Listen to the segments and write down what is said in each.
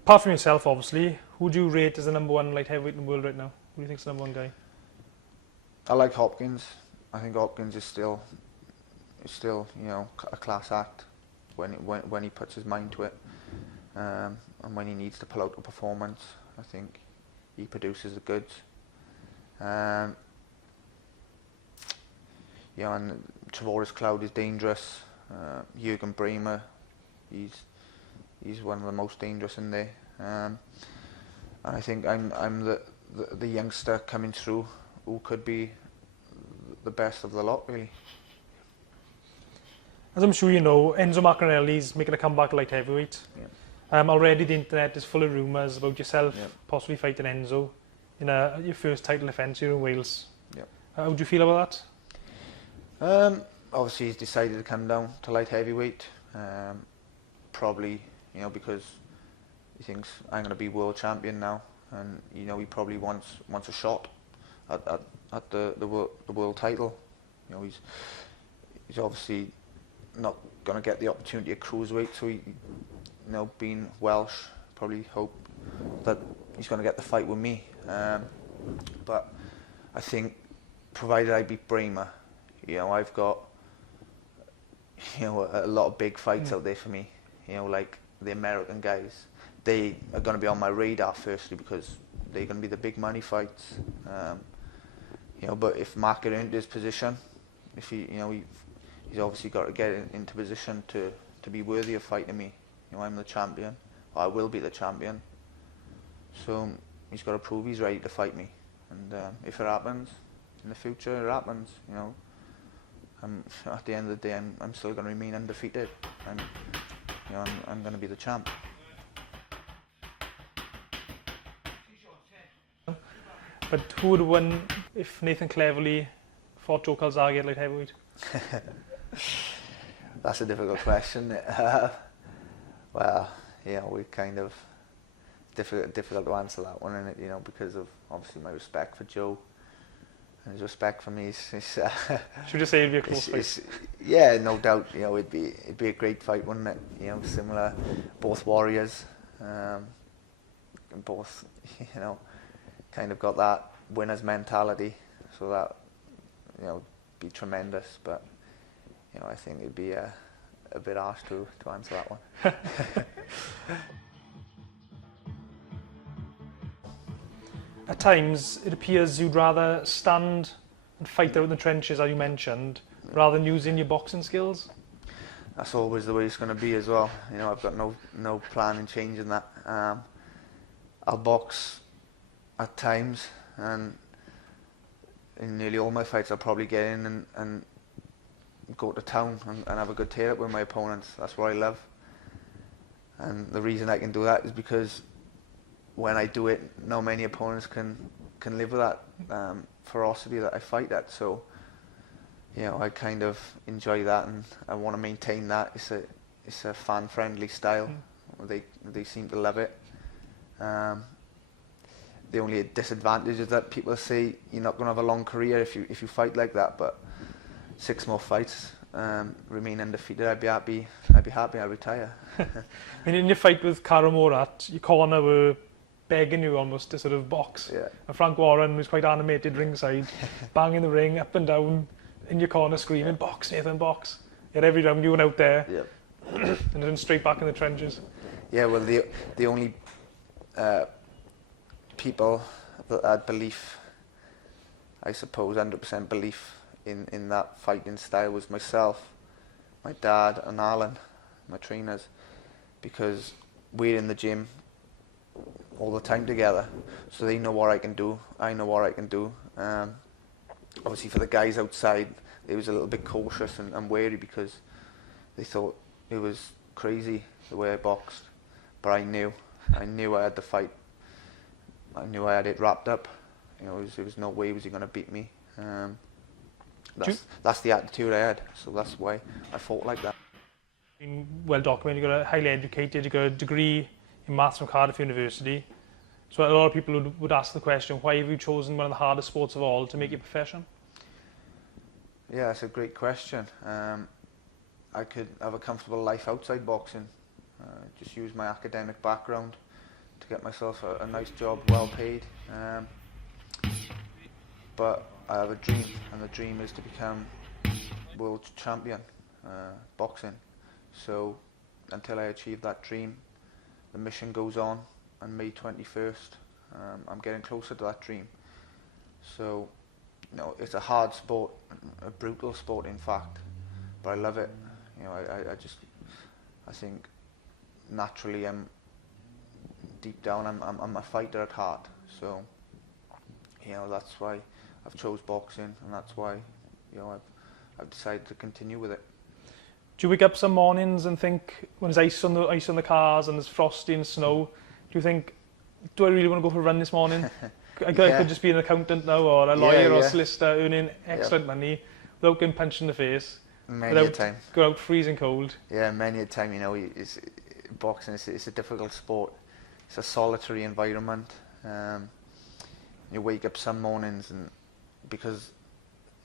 Apart from yourself, obviously, who do you rate as the number one light heavyweight in the world right now? Who do you think's the number one guy? I like Hopkins. I think Hopkins is still, you know, a class act when he puts his mind to it, and when he needs to pull out a performance. I think he produces the goods. You know, and Trevor's Cloud is dangerous. Jürgen Bremer, he's one of the most dangerous in there. And I think I'm the youngster coming through who could be the best of the lot, really. As I'm sure you know, Enzo Macarnelli's making a comeback light heavyweight. Yeah. Already the internet is full of rumours about yourself possibly fighting Enzo in your first title defence here in Wales. Yeah. How do you feel about that? Obviously he's decided to come down to light heavyweight. Probably, you know, because he thinks I'm going to be world champion now, and you know he probably wants a shot at the world title. You know, he's obviously not going to get the opportunity at cruiserweight, so he, you know, being Welsh, probably hope that he's going to get the fight with me. But I think, provided I beat Bremer, you know, I've got, you know, a lot of big fights out there for me. You know, like the American guys, they are going to be on my radar firstly because they're going to be the big money fights. You know, but if Mark had earned his position, if he, you know, he's obviously got to get into position to be worthy of fighting me. You know, I'm the champion. I will be the champion. So he's got to prove he's ready to fight me. And if it happens in the future, it happens. You know, at the end of the day, I'm still going to remain undefeated. And you know, I'm going to be the champ. But who would have won if Nathan Cleverly fought Joe Calzaghe at light heavyweight? That's a difficult question. Well, you know, we kind of difficult to answer that one, isn't it? You know, because of obviously my respect for Joe and his respect for me. Should we just say it'd be a close fight? Yeah, no doubt. You know, it'd be a great fight, wouldn't it? You know, similar, both warriors, and both, you know, kind of got that winner's mentality, so that, you know, be tremendous. But you know, I think it'd be a bit harsh to answer that one. At times, it appears you'd rather stand and fight out in the trenches, as you mentioned, rather than using your boxing skills. That's always the way it's going to be as well. You know, I've got no plan in changing that. I'll box at times, and in nearly all my fights I'll probably get in and go to town and have a good tear up with my opponents. That's what I love. And the reason I can do that is because when I do it, not many opponents can live with that ferocity that I fight at. So, you know, I kind of enjoy that, and I want to maintain that. It's a fan-friendly style. They seem to love it. The only disadvantage is that people say you're not going to have a long career if you fight like that. But 6 more fights, remain undefeated, I'd be happy. I'll retire. I mean, in your fight with Kara Morat, your corner were begging you almost to sort of box. Yeah. And Frank Warren was quite animated ringside, banging the ring up and down in your corner, screaming, "Box, Nathan, box!" Yet every round you went out there, and then straight back in the trenches. Yeah, well, the only people that had belief, I suppose, 100% belief in that fighting style was myself, my dad, and Alan, my trainers, because we're in the gym all the time together, so they know what I can do. I know what I can do. Obviously, for the guys outside, they was a little bit cautious and wary because they thought it was crazy the way I boxed. But I knew I had the fight. I knew I had it wrapped up. You know, there was no way was he going to beat me. That's the attitude I had, so that's why I fought like that. Well documented, you got a highly educated, you got a degree in maths from Cardiff University. So a lot of people would ask the question, why have you chosen one of the hardest sports of all to make your profession? Yeah, that's a great question. I could have a comfortable life outside boxing. Just use my academic background, get myself a nice job, well paid. But I have a dream, and the dream is to become world champion boxing. So until I achieve that dream, the mission goes on. And May 21st, I'm getting closer to that dream. So, you know, it's a hard sport, a brutal sport, in fact, but I love it. You know, I think naturally, deep down, I'm a fighter at heart. So, you know, that's why I've chose boxing, and that's why, you know, I've decided to continue with it. Do you wake up some mornings and think, when there's ice on the cars and there's frosty and snow, do you think, do I really want to go for a run this morning? I could just be an accountant now, or a lawyer or a solicitor, earning excellent money without getting punched in the face, many a time. Go out freezing cold. Yeah, many a time. You know, boxing is a difficult sport. It's a solitary environment. You wake up some mornings, and because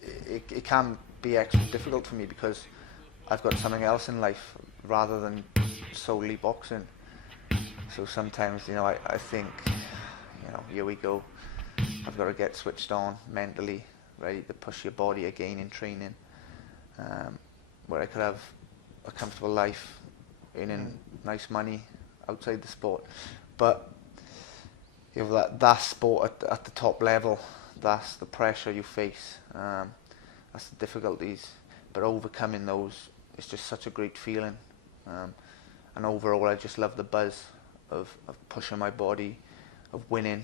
it can be extra difficult for me because I've got something else in life rather than solely boxing. So sometimes, you know, I think, you know, here we go. I've got to get switched on mentally, ready to push your body again in training, where I could have a comfortable life, earning nice money outside the sport. But you know, that sport at the top level, that's the pressure you face, that's the difficulties. But overcoming those, it's just such a great feeling. And overall, I just love the buzz of pushing my body, of winning,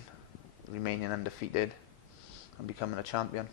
remaining undefeated, and becoming a champion.